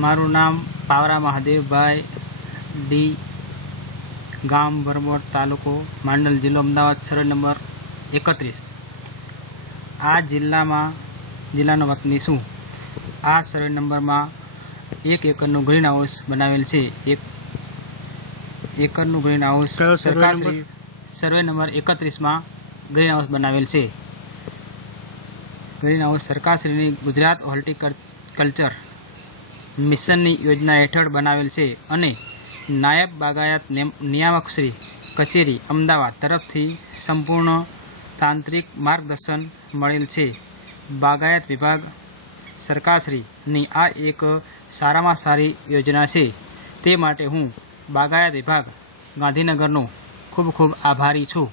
મારું નામ પાવરા મહાદેવભાઈ ડી, ગામ બરમોટ, તાલુકો માંડલ, જિલ્લો અમદાવાદ, સર્વે નંબર 31। આ જિલ્લાનો વતની છું। આ સર્વે નંબરમાં 1 એકરનું ગ્રીન હાઉસ બનાવેલ છે। 1 એકરનું ગ્રીન હાઉસ સરકારશ્રી સર્વે નંબર 31માં ગ્રીન હાઉસ બનાવેલ છે। ગ્રીન હાઉસ સરકારશ્રીની ગુજરાત હોર્ટિકલ્ચર મિશનની યોજના હેઠળ બનાવેલ છે અને નાયબ બાગાયત નિયામક શ્રી કચેરી અમદાવાદ તરફથી સંપૂર્ણ તાંત્રિક માર્ગદર્શન મળેલ છે। બાગાયત વિભાગ સરકારશ્રીની આ એક સારામાં સારી યોજના છે। તે માટે હું બાગાયત વિભાગ ગાંધીનગરનો ખૂબ ખૂબ આભારી છું।